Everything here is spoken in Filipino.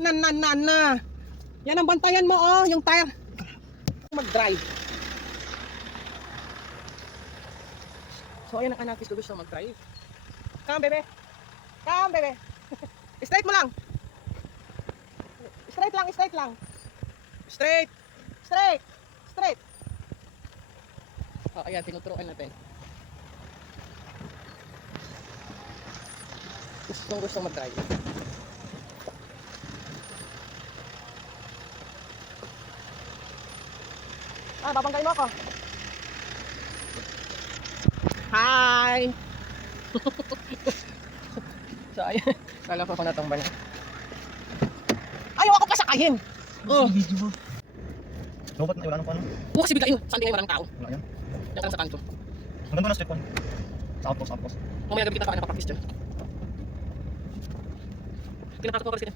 Na. Yan ang bantayan mo, oh, yung tire. Mag-drive. So, ayan ang anak, gusto mag-drive. Come, bebe. Come, bebe. Straight mo lang. Straight lang. Straight. Oh, ayan, tinuturuan natin. Gusto mag-drive. Babanggain mo ako. Hi! So, ayan. Kala ko natang bala. Ayaw ako pasakayin! Oh. Lobat na, wala nang paano. Kasi biglain. Saan din maraming tao? Wala yan. Diyan ka lang sa kanto. Hanggang doon na step 1. Sa outpost. Mamaya gabi kita pa napapraktis dyan. Pinapasok ko kasi.